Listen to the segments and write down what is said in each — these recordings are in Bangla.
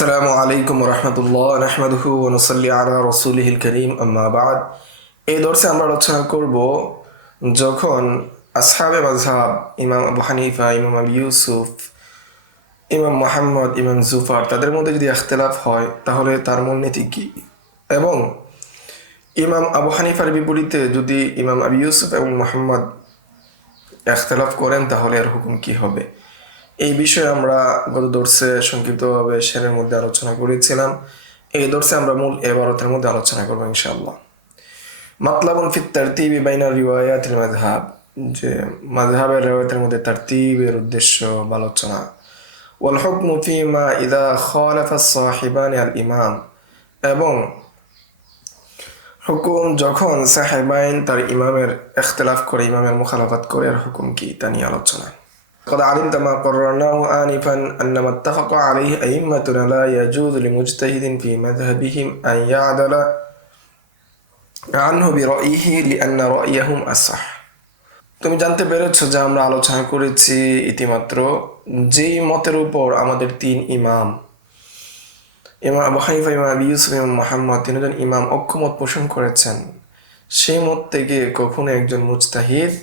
আসসালামু আলাইকুম রহমতুল্লাহ নাহমাদুহু ওয়া নুসাল্লি আলা রাসূলিহিল কারীম আম্মা বা'দ। এই দর্শে আমরা আলোচনা করব যখন আসহাবে মাযহাব ইমাম আবু হানিফা, ইমাম আবু ইউসুফ, ইমাম মুহাম্মদ, ইমাম জুফার তাদের মধ্যে যদি ইখতিলাফ হয় তাহলে তার মূলনীতি কি, এবং ইমাম আবু হানিফার বিপরীতে যদি ইমাম আবু ইউসুফ এবং মুহাম্মদ ইখতিলাফ করেন তাহলে এর হুকুম কি হবে। এই বিষয়ে আমরা গত দর্শে সংক্ষিপ্তভাবে শেরের মধ্যে আলোচনা করেছিলাম। এই দর্শে আমরা মূল ইবারতের মধ্যে আলোচনা করব ইনশাআল্লাহ। মাতলাবুন ফি তারতিবি বাইনা রিওয়ায়াতিল মাযহাব, যে মাযহাবের রিওয়ায়াতের মধ্যে তারতিবের উদ্দেশ্য বা আলোচনা। ওয়াল হুকমু ফিমা ইযা খালাফা সাহিবানি আল ইমাম, এবং হুকুম যখন সাহিবাইন তার ইমামের ইখতিলাফ করে, ইমামের মুখালাফাত করে, এর হুকুম কি তা নিয়ে আলোচনা। قد علمت ما قررناه آنفا أن ما اتفق عليه أئمتنا لا يجوز لمجتهد في مذهبهم أن يعدل عنه برأيه لأن رأيهم أصح। তুমি জানতে পেরেছো যে আমরা আলোচনা করেছি ইতিমাত্র যেই মতের উপর আমাদের তিন ইমাম, ইমাম আবু হানিফা, ইমাম আবু ইউসুফ, ইমাম মুহাম্মদ, তিনজন ইমাম ঐক্যমত পোষণ করেছেন, সেই মত থেকে কখনো একজন মুজতাহিদ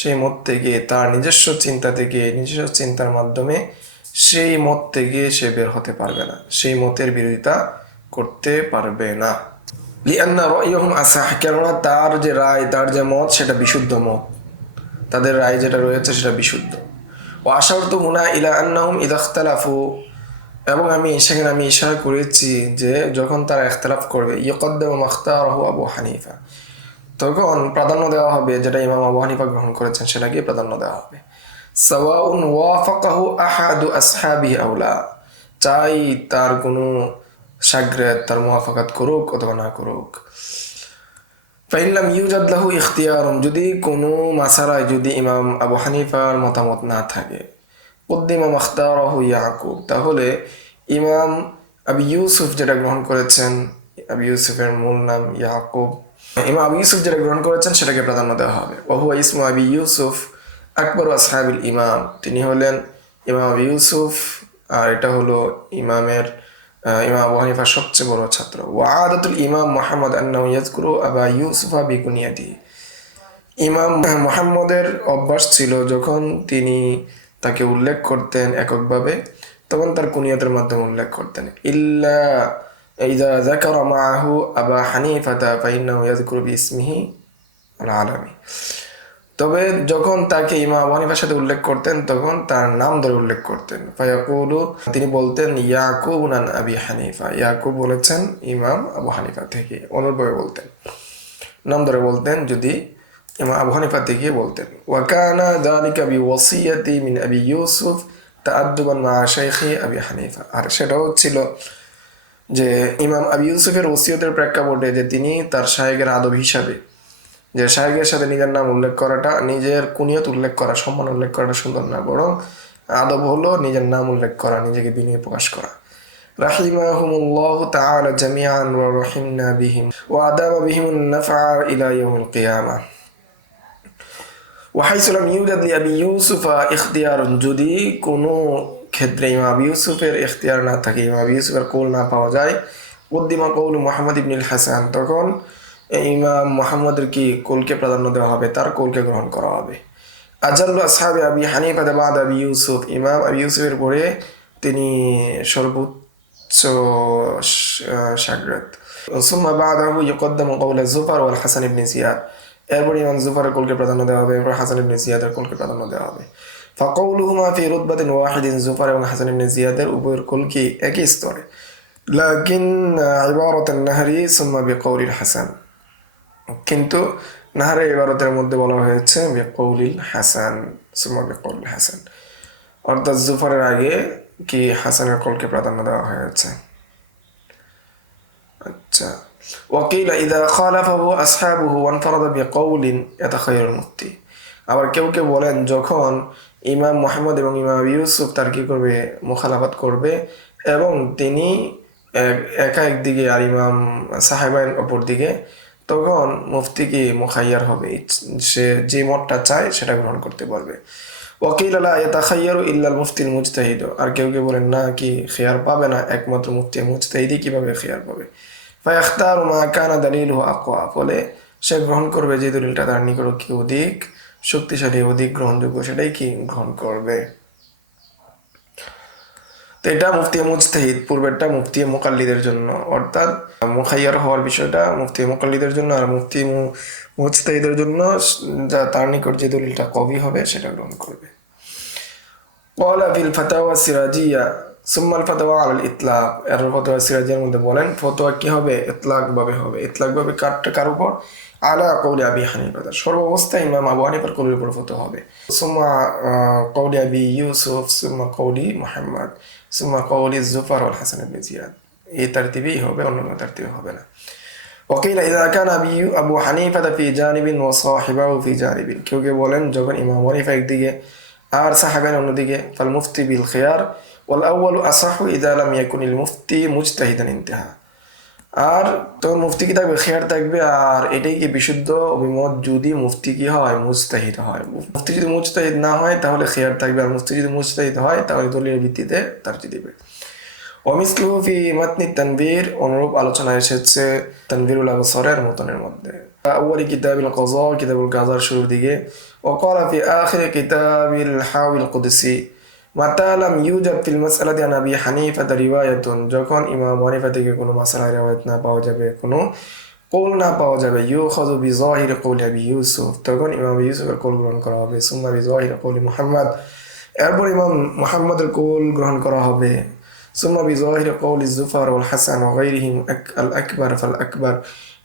সেই মত থেকে তার নিজস্ব চিন্তা থেকে, নিজস্ব চিন্তার মাধ্যমে সেই মত থেকে সে বের হতে পারবে না, সেই মতের বিরোধিতা করতে পারবে না। লিআন্না রায়হুম আসাহ, কেননা তার যে রায়, তার যে মত সেটা বিশুদ্ধ মত, তাদের রায় যেটা রয়েছে সেটা বিশুদ্ধ। ও আশারতু হুনা ইলা আন্নাহুম ইযা ইখতালাফু, এবং আমি ইশারা করেছি যে যখন তারা ইখতিলাফ করবে, ইয়াকদ্দামু মাখতারাহু আবু হানিফা, তখন প্রাধান্য দেওয়া হবে যেটা ইমাম আবু হানিফা গ্রহণ করেছেন সেটাকে প্রাধান্য দেওয়া হবে। সাওয়াউন ওয়াফাকাহু আহাদু আসহাবিহি আও লা, চাই তার কোনো শাগরেদ তার মুওয়াফাকাত করুক অথবা না করুক। ফাইন লাম ইউজাদ লাহু ইখতিয়ারুন, যদি কোনো মাসালায় যদি ইমাম আবু হানিফার মতামত না থাকে, কুদ্দিমা মাখতারাহু ইয়াকুব, তাহলে ইমাম আবু ইউসুফ যেটা গ্রহণ করেছেন, আবু ইউসুফের মূল নাম ইয়াকুব, ইমাম আবু ইউসুফ যেটা গ্রহণ করেছেন সেটাকে প্রাধান্য দেওয়া হবে। ওহুয়া ইসমু আবি ইউসুফ আকবর আসহাবিল ইমাম, তিনি হলেন ইমাম আবু ইউসুফ, আর এটা হলো ইমাম আবু হানিফার সবচেয়ে বড় ছাত্র। ওয়া আদাতুল ইমাম মুহাম্মদ আন্নাহু ইয়াযকুরু আবা ইউসুফা বিকুনিয়াতিহি, ইমাম মুহাম্মদের অভ্যাস ছিল যখন তিনি তাকে উল্লেখ করতেন এককভাবে, তখন তার কুনিয়াতের মাধ্যমে উল্লেখ করতেন। ইল্লা ইযা যাকারা মাআহু আবা হানিফাতা ফাইন্নাহু ইয়াযকুরু বিইসমিহি আল-আলামি, তবে যখন তাকে ইমাম আবু হানিফার সাথে উল্লেখ করতেন তখন তার নাম ধরে উল্লেখ করতেন। ফায়াকুলু, তিনি বলতেন ইয়াকুব আন আবি হানিফা, ইয়াকুব বলেছেন ইমাম আবু হানিফা থেকে, অনুরূপভাবে বলতেন, নাম ধরে বলতেন যদি ইমাম আবু হানিফা থেকে বলতেন। ওয়া কানা যালিকা বিওয়াসিয়াতি মিন আবি ইউসুফ তাআদ্দুবান মা শাইখি আবি হানিফা, আর সেটাও ছিল যে ইমাম আবু ইউসুফের ওসিয়তের প্রেক্ষাপটে যে তিনি তার শায়েখের আদব হিসাবে, যে শায়েখের সাথে নিজের নাম উল্লেখ করাটা, নিজের কুনিয়ত উল্লেখ করা, সম্মান উল্লেখ করাটা সুন্দর না, বরং আদব হলো নিজের নাম উল্লেখ করা, নিজেকে বিনয়ে প্রকাশ করা। রাহিমাহুমুল্লাহু তাআলা জামিআন ওয়া রাহিমনা বিহিম ওয়া আদামা বিহিমুন নাফআ ইলা ইয়াউমিল কিয়ামাহ। ওয়া হাইসু লাম ইউজাদ লি আবি ইউসুফা ইখতিয়ারুন, যদি কোনো ক্ষেত্রে ইমাম আবু ইউসুফের ইখতিয়ার না থাকে, ইমাম আবু ইউসুফের কৌল না পাওয়া যায়, উদ্দিমা কৌল মুহাম্মদ ইবনুল হাসান, তখন ইমাম মুহাম্মদের কি কৌলকে প্রাধান্য দেওয়া হবে, তার কৌলকে গ্রহণ করা হবে। আজাল্লু আসহাবি আবি হানিফা বা'দা আবি ইউসুফ, ইমাম আবু ইউসুফের পরে তিনি সর্বোচ্চ শাগরেদ। সুম্মা বা'দাহু ইউকদ্দামু কওল জুফার ওয়াল হাসান ইবনে জিয়াদ, এরপর ইমাম জুফারের কৌলকে প্রাধান্য দেওয়া হবে, এরপর হাসান ইবনে জিয়াদের কৌলকে প্রাধান্য দেওয়া হবে। ফাকাউলুহুমা ফি রুতবাতিন ওয়াহিদিন, জুফার এবং হাসান ইবনে জিয়াদের উভয়ের কৌল কি একই স্তরে, লাকিন ইবারাতুন নাহরি সুম্মা বিকৌলিল হাসান, কিন্তু নাহরের ইবারতের মধ্যে বলা হয়েছে বিকৌলিল হাসান সুম্মা বিকৌলিল হাসান, অর্থাৎ জুফারের আগে কি হাসানের কৌলকে প্রাধান্য দেওয়া হয়েছে। আচ্ছা, ওয়াকিলা ইযা খালাফাহু আসহাবুহু ওয়ানফারাদা বিকৌলিন ইয়াতাখায়্যারুল মুফতি, আবার কেউ কেউ বলেন যখন ইমাম মুহাম্মদ এবং ইমাম আবু ইউসুফ তার কি করবে, মুখালাফাত করবে, এবং তিনি একা একদিকে আর ইমাম সাহেবাইন অপর দিকে, তখন মুফতি কি মুখাইয়ার হবে, সে যে মতটা চায় সেটা গ্রহণ করতে পারবে। ওয়াকিল লা ইয়াতাখায়্যারু ইল্লা আল মুফতিল মুজতাহিদ, আর কেউ কেউ বলেন না কি খিয়ার পাবে না, একমাত্র মুফতি মুজতাহিদই কিভাবে খিয়ার পাবে। ফায়াখতারু মা কানা দালিলুহু আকওয়া, ফলে সে গ্রহণ করবে যে দলিলটা তার নিকট কি অধিক শক্তিশালী, অধিক গ্রহণযোগ্য, সেটাই কি গ্রহণ করবে। তো এটা মুফতি মুজতাহিদ, পূর্বেরটা মুফতি মুকাল্লিদের জন্য, অর্থাৎ মুখাইয়ার হওয়ার বিষয়টা মুফতি মুকাল্লিদের জন্য, আর মুফতি মুজতাহিদের জন্য যা তার নিকট যে দলিলটা কবি হবে সেটা গ্রহণ করবে। ক্বালা ফিল ফাতাওয়া সিরাজিয়া সুম্মা আল ফাতাওয়া আলাল ইতলাক, এর ফাতাওয়া সিরাজিয়ার মধ্যে বলেন ফতোয়া কি হবে, ইতলাক ভাবে হবে। ইতলাক ভাবে কার উপর? আলা কওলি আবি হানিফা, সর্বাবস্থায় ইমাম আবু হানিফার কওলের উপর ফতোয়া হবে। সুম্মা কওলি আবি ইউসুফ, সুম্মা কওলি মুহাম্মদ, সুম্মা কওলি জুফার ওয়াল হাসান ইবনে জিয়াদ, এই তারতিবেই হবে, অন্য তারতিবে হবে না। ওয়াকিল ইযা কানা আবু হানিফা ফি জানিবিন ওয়া সাহিবাহু ফি জানিবিন, কেউ কেউ বলেন যখন ইমাম হানিফা একদিকে আর সাহাবান অন্যদিকে, ফাল মুফতি বিল খিয়ার ওয়াল আউয়ালু আসাহু ইযা লাম ইয়াকুনিল মুফতি মুজতাহিদান ইনতাহা, আর তখন মুফতি কি থাকবে, খিয়ার থাকবে, আর এটাই কি বিশুদ্ধ অভিমত যদি মুফতি কি হয়, মুজতাহিদ হয়। মুফতি যদি মুজতাহিদ না হয় তাহলে খিয়ার থাকবে, আর মুফতি যদি মুজতাহিদ হয় তাহলে দলীয় ভিত্তিতে তারজি দিবে। ওয়ামিসলুহু ফি মাতনি তানবীর, অনুরূপ আলোচনা এসেছে তানবীরুল আবসারের মতনের মধ্যে, আউয়ালি কিতাবিল কাযা, কিতাবুল কাযার শুরুর দিকে। ওয়াকালা ফি আখির কিতাবিল হাওয়াল কুদসি মাতা লাম ইউজাদ ফিল মাসআলাতি আন আবি হানিফা রিওয়ায়াতুন, যখন ইমাম আবু হানিফা থেকে কোনো মাসআলায় রিওয়ায়াত না পাওয়া যাবে, কোনো কওল না পাওয়া যাবে, ইউখাযু বিযাহির কওলি আবি ইউসুফ, তখন ইমাম আবু ইউসুফের কওল গ্রহণ করা হবে। সুম্মা বিযাহির কওলি মুহাম্মদ, এরপর ইমাম মুহাম্মদের কওল গ্রহণ করা হবে। সুম্মা বিযাহির কওলি জুফার ওয়াল হাসান ওয়া গায়রিহিম আল আকবার ফাল আকবার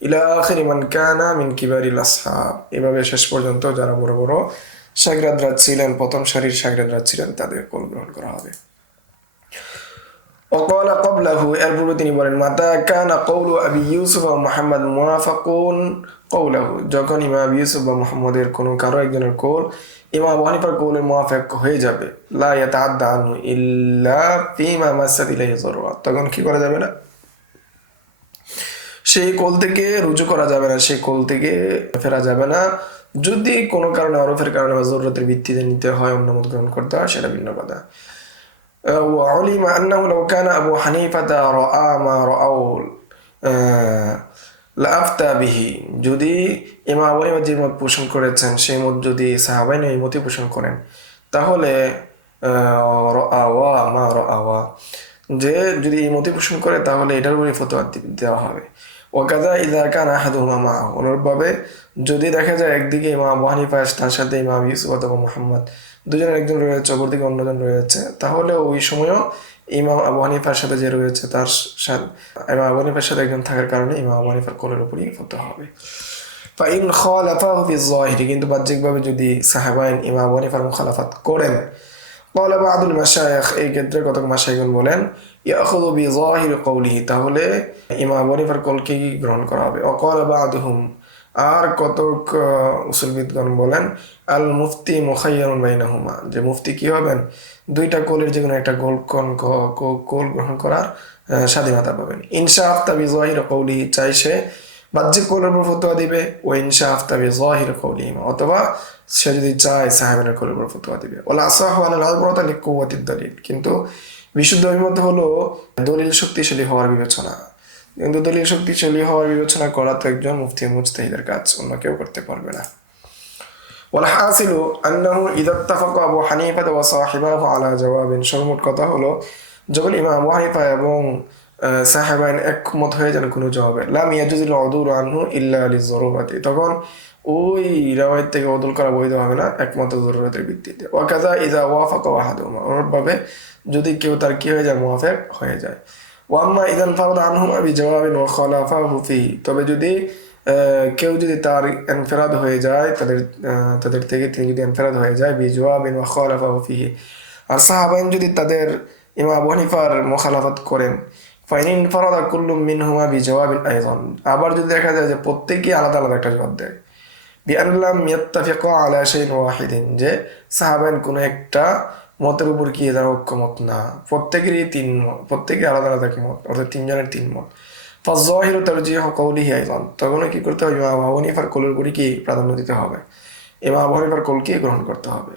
ইলা আখির মান কানা মিন কিবারিল আসহাব, এভাবে শেষ পর্যন্ত যারা বড় বড় শাগিরাদরা ছিলেন, প্রথম সারির শাগিরাদরা ছিলেন, তাদের কওল গ্রহণ করা হবে। ওয়াকালা ক্বাবলাহু, এর পূর্বে তিনি বলেন মাতা কানা কওলু আবি ইউসুফ ওয়া মুহাম্মদ মুওয়াফাকুন কওলাহু, যখন ইমাম আবি ইউসুফ বা মুহাম্মদের কোনো কারো একজনের কওল ইমাম আবু হানিফার কওলের মুওয়াফাক হয়ে যাবে, লা ইয়াতাআদ্দা আনহু ইল্লা ফিমা মাসাত ইলাইহি যারুরা, তখন কি করা যাবে না, সেই কওল থেকে রুজু করা যাবে না, সেই কওল থেকে ফেরা যাবে না, যদি কোনো কারণে অরফের কারণে বা জরুরতের ভিত্তিতে নিতে হয়, অন্য মত গ্রহণ করতে হয়, সেটা ভিন্ন কথা। وعلم أنه لو كان أبو حنيفة رأى ما رأوا لأفتى به, যদি ইমাম আবু হানিফা যে মত পোষণ করেছেন সেই মত যদি সাহাবায়ে এই মতই পোষণ করেন, তাহলে রাআওয়া মা রাআওয়া, যে যদি এই মতই পোষণ করে তাহলে এটার উপরে ফতোয়া দেওয়া হবে। ওয়াকাযা ইযা কানা আহাদুহুমা মাআহু, অনুরূপভাবে যদি দেখা যায় একদিকে ইমাম আবু হানিফা, তার সাথে ইমাম ইউসুফ অথবা মুহাম্মদ, দুজনের একজন রয়েছে, অপরদিকে অন্যজন রয়েছে, তাহলে ওই সময়ও ইমাম আবু হানিফার সাথে যে রয়েছে তার সাথে ইমাম আবু হানিফার সাথে একজন থাকার কারণে ইমাম আবু হানিফার কওলের উপরই ফতোয়া হবে। ফাইন খালাফাহু ফি যাহিরি, কিন্তু বাহ্যিকভাবে যদি সাহাবায়ে ইমাম আবু হানিফার মুখালাফাত করেন, ক্বালা বা'দুল মাশায়েখ, এই ক্ষেত্রে কতক মাশায়েখগণ বলেন ইয়াখুযু বি যাহিরি কওলিহি, তাহলে ইমাম আবু হানিফার কওলকে গ্রহণ করা হবে। ওয়া ক্বালা বা'দুহুম, আর কতক উসুলবিদগণ বলেন আল মুফতি মুখায়্যারুন বাইনাহুমা, যে মুফতি কি হবেন, দুইটা কওলের যে কোনো একটা কওল গ্রহণ করার স্বাধীনতা পাবেন। ইনশা আফতা বি যাহিরি কওলিহি, চাই সে বাহ্যিক কওলের উপর ফতোয়া দিবে, ও ইনশা আফতা বি যাহিরি কওলিহিমা, অথবা সে যদি চায় সাহাবাদের কওলের উপর ফতোয়া দিবে। ওয়াল আসাহু আনাল ইবরাতা লিকুওয়াতিদ দালিল, কিন্তু বিশুদ্ধ অভিমত হলো দলিল শক্তিশালী হওয়ার বিবেচনা, কিন্তু দলিল শক্তিশালী হওয়ার বিবেচনা করা তো একজন মুফতি মুজতাহিদের কাজ, অন্য কেউ করতে পারবে না। ওয়াল হাসিলু আন্নাহু ইযা ইত্তাফাকা আবু হানিফা ওয়া সাহিবাহু আলা জাওয়াবিন, সর্বমোট কথা হলো যখন ইমাম আবু হানিফা এবং সাহাবাইন একমত হয়ে যান কোনো জবাবে, লাম ইয়াজুজুল উদুরু আনহু ইল্লা লিযরুরাতি, তখন ওই রিওয়ায়াত থেকে বদল করা বৈধ হবে না একমাত্র জরুরতের ভিত্তিতে। ওয়াকাযা ইযা ওয়াফাকা আহাদুহুমা, অনুরূপভাবে যদি কেউ তার কি হয়ে যায়, মুওয়াফিক হয়ে যায়। ওয়াম্মা ইযান ফারাদা আনহুমা বিজাওয়াবিন ওয়া খালাফাহু ফি, তবে যদি কেউ যদি তার ইনফিরাদ হয়ে যায়, তাদের থেকে তিনি যদি ইনফিরাদ হয়ে যায় বিজাওয়াবিন ওয়া খালাফাহু ফিহি, আর সাহাবাইন যদি তাদের ইমাম আবু হানিফার মুখালাফাত করেন, ফাইন ইনফারাদা কুল্লু মিনহুমা বিজাওয়াবিন আইযান, আবার যদি দেখা যায় যে প্রত্যেকেই আলাদা আলাদা একটা জবাব দেয়, বিআন লাম ইয়াত্তাফিকা আলা শাইইন ওয়াহিদিন, যে সাহাবাইন কোনো একটা মতের উপর কি তারা ঐক্যমত না, প্রত্যেকেরই তিন মত, প্রত্যেকে আলাদা আলাদা মত, অর্থাৎ তিনজনের তিন মত। ফায-যাহিরু তারজিহু কওলিহি আইযান, তখন কি করতে হবে, ইমাম আবু হানিফার কওলের উপরই কি প্রাধান্য দিতে হবে, ইমাম আবু হানিফার কওলকে গ্রহণ করতে হবে।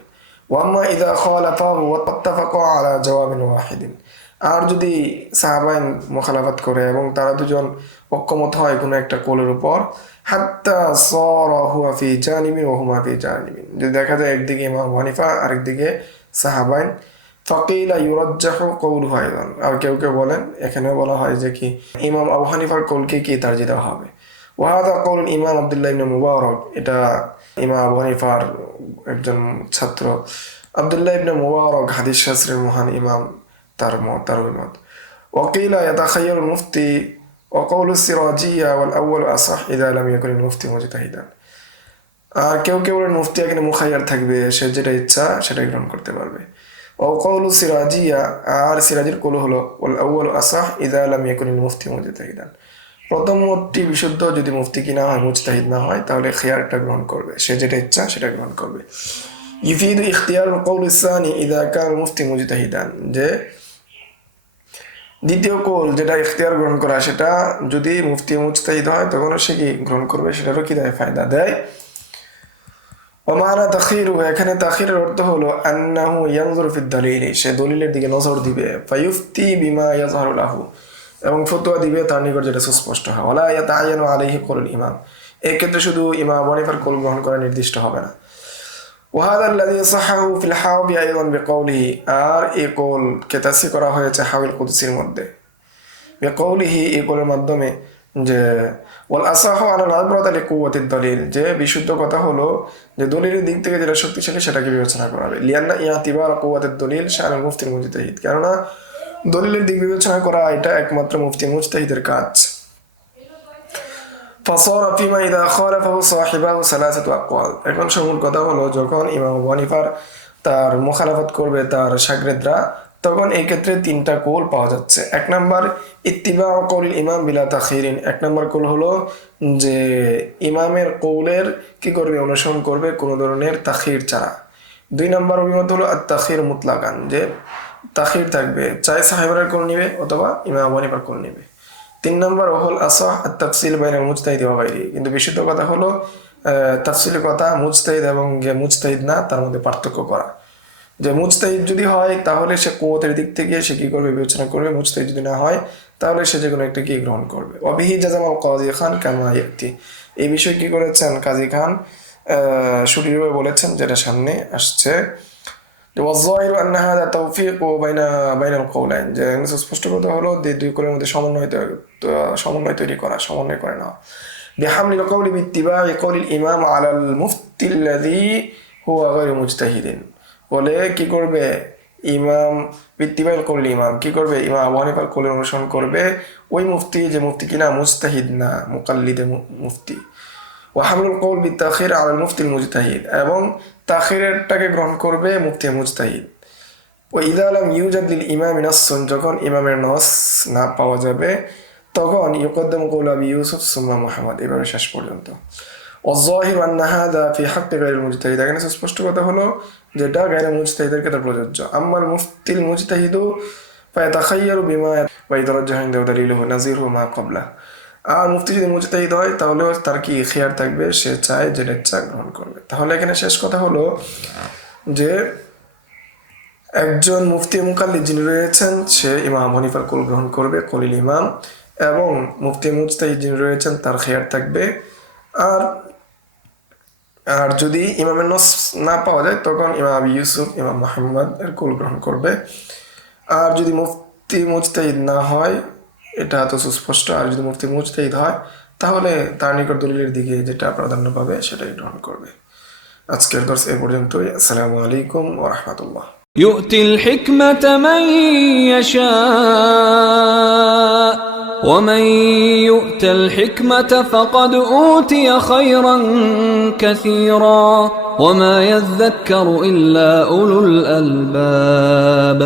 ওয়াম্মা ইযা খালাফাহু ওয়াত্তাফাকা আলা জাওয়াবিন ওয়াহিদিন, আর যদি সাহাবায়ে মুখালাফাত করে এবং তারা দুজন ঐক্যমত হয় কোনো একটা কৌলের উপর, হাত্তা সারা হুয়া ফি জানিবিন ওয়া হুমা ফি জানিবিন, যদি দেখা যায় একদিকে ইমাম আবু হানিফা আরেকদিকে সাহাবায়ে, ফাকিলা ইউরাজ্জাহু কওলুহু আইদান, আর কেউ কেউ বলেন, এখানেও বলা হয় যে কি ইমাম আবু হানিফার কৌলকে কি তারজিহ দেওয়া হবে। ওয়া হাযা কওলুল ইমাম আব্দুল্লাহ ইবনে মুবারক, এটা ইমাম আবু হানিফার একজন ছাত্র আব্দুল্লাহ ইবনে মুবারক হাদিস শাস্ত্রের মহান ইমাম, তার মত। ওয়াকিলা ইয়াতাখায়্যারুল মুফতি ওয়া কওলুস সিরাজিয়্যা ওয়াল আউয়ালু আসাহ ইযা লাম ইয়াকুনিল মুফতি মুজতাহিদান, আর কেউ কেউ বলেন মুফতি এখানে মুখায়্যার থাকবে, সে যেটা ইচ্ছা সেটাই গ্রহণ করতে পারবে। ওয়া কওলু সিরাজিয়্যা, আর সিরাজির কৌল হলো ওয়াল আউয়ালু আসাহ ইযা লাম ইয়াকুনিল মুফতি মুজতাহিদান, প্রথম মতটি বিশুদ্ধ, যদি মুফতি কি না হয়, মুজতাহিদ না হয়, তাহলে খিয়ারটা গ্রহণ করবে, সে যেটা ইচ্ছা সেটা গ্রহণ করবে। ইউফিদু ইখতিয়ারুল কওলিস সানি ইযা কানা মুফতি মুজতাহিদান, যে দ্বিতীয় কৌল যেটা ইখতিয়ার গ্রহণ করা, সেটা যদি মুফতি মুজতাহিদ হয় তখনও সে কি গ্রহণ করবে, সেটারও কি দেয়, ফায়দা দেয়। ওয়া মা'না তাখিরু, এখানে তাখিরের অর্থ হলো আন্নাহু ইয়ানজুরু ফিদ দালিল, সে দলিলের দিকে নজর দিবে, ফায়ুফতি বিমা ইয়াযহারু লাহু, এবং ফতোয়া দিবে তার নিকট যেটা সুস্পষ্ট হয়। ওয়ালা ইয়াতাআয়ানু আলাইহি কওলুল ইমাম, এই ক্ষেত্রে শুধু ইমাম আবু হানিফার কৌল গ্রহণ করা নির্দিষ্ট হবে না। ওয়া হাযা আল্লাযী সাহাহু ফিল হাওবি আইদান বিকওলিহি, আর এই কৌলকে তাসহিহ করা হয়েছে হাওয়াল কুদসির মধ্যে বিকওলিহি, এই কৌলের মাধ্যমে, যে ওয়াল আসাহু আনাল ইবরাতা লিকুওয়াতিদ দলিল, যে বিশুদ্ধ কথা হলো যে দলিলের দিক থেকে যেটা শক্তিশালী সেটাকে বিবেচনা করা হবে। লিআন্না ইয়াতিবার কুওয়াতিদ দলিল শাআনুল মুফতিল মুজতাহিদ, কেননা দলিলের দিক বিবেচনা করা এটা একমাত্র মুফতি মুজতাহিদের কাজ। ফাসারা ফিমা ইযা খালাফাহু সাহিবাহু সালাসাতু আকওয়াল, এখন মূল কথা হলো যখন ইমাম আবু হানিফার তার মুখালাফাত করবে তার শাগিরদরা, তখন এই ক্ষেত্রে তিনটা কৌল পাওয়া যাচ্ছে। এক নাম্বার ইত্তিবাউ কওলিল ইমাম বিলা তাখিরিন, এক নাম্বার কৌল হলো যে ইমামের কৌলের কি করবে, অনুসরণ করবে কোনো ধরনের তাখির ছাড়া। দুই নাম্বার অভিমত হলো আত তাখির মুতলাকান, যে তাখির থাকবে, চাই সাহাবার কৌল নিবে অথবা ইমাম আবু হানিফার কৌল নিবে। তিন নাম্বার ওহল আসাহ আত তাফসিল বাইনাল মুজতাহিদ ওয়া গায়রিহি, কিন্তু বিশুদ্ধ কথা হলো তাফসিলের কথা মুজতাহিদ এবং যে মুজতাহিদ না তার মধ্যে পার্থক্য করা। যে মুজতাহিদ যদি হয় তাহলে সে কুওয়াতের দিক থেকে সে কি করবে, বিবেচনা করবে, মুজতাহিদ যদি না হয় তাহলে সে যে কোনো একটা কি গ্রহণ করবে। ওয়াবিহি জাযামাল কাজী খান কামা ইয়াতি, এই বিষয়ে কি করেছেন কাজী খান সুদৃঢ়ভাবে বলেছেন, যেটা সামনে আসছে। والظاهر أن هذا توفيق বাইনাল কওলাইন, যে স্পষ্ট কথা হলো দুই কৌলের মধ্যে সমন্বয় তৈরি করা, সমন্বয় করে নেওয়া। বিহামলিল কওলি বিত্তিবা'i কওলিল ইমাম আলাল মুফতি আল্লাযী হুয়া গায়রু মুজতাহিদিন, বলে কি করবে ইমাম বিত্তিবা'ল কওলিল ইমাম, কি করবে ইমাম আবু হানিফার কৌলের অনুসরণ করবে ওই মুফতি, যে মুফতি কিনা মুজতাহিদ না, মুকাল্লিদে মুফতি। ওয়া হামলুল কওল বিত্তাখির আলাল মুফতিল মুজতাহিদ, এবং তাখিরেরটাকে গ্রহণ করবে মুফতি মুজতাহিদ। ওয়া ইযা লাম ইউজাদ লিল ইমামি নাসসুন, যখন ইমামের নস না পাওয়া যাবে তখন ইউকদ্দামু কওলু আবি ইউসুফ সুম্মা মুহাম্মদ, এভাবে শেষ পর্যন্ত। ওয়ায-যাহিরু আন্না হাযা ফি হাক্কি গায়রিল মুজতাহিদ, এখানে স্পষ্ট কথা হলো যেটা গায়রুল মুজতাহিদের ক্ষেত্রে প্রযোজ্য। আম্মাল মুফতিল মুজতাহিদু ফায়াতাখায়্যারু বিমা ওয়া ইতারাজ্জাহু ইনদাহু দালিলুহু নাযীরুহু মা ক্বাবলা, আর মুফতি যদি মুজতাহিদ হয় তাহলে তার কি খিয়ার থাকবে, সে চায় যেটা ইচ্ছা গ্রহণ করবে। তাহলে এখানে শেষ কথা হলো যে একজন মুফতি মুকাল্লিদ যিনি রয়েছেন সে ইমাম আবু হানিফার কৌল গ্রহণ করবে, কলিল ইমাম, এবং মুফতি মুজতাহিদ যিনি রয়েছেন তার খিয়ার থাকবে। আর যদি ইমামের নস না পাওয়া যায় তখন ইমাম আবি ইউসুফ, ইমাম মুহাম্মদ এর কৌল গ্রহণ করবে। আর যদি মুফতি মুজতাহিদ না হয়, এটা তো সুস্পষ্ট, আর যদি মুফতি মুজতাহিদ হয় তাহলে তার নিকট দলিলের দিকে যেটা প্রাধান্য পাবে সেটাই গ্রহণ করবে। আজকের দর্স এই পর্যন্তই। আসসালামু আলাইকুম ওয়া রাহমাতুল্লাহ। يؤتي الحكمة من يشاء ومن يؤت الحكمة فقد أوتي خيرا كثيرا وما يذكر إلا أولو الألباب.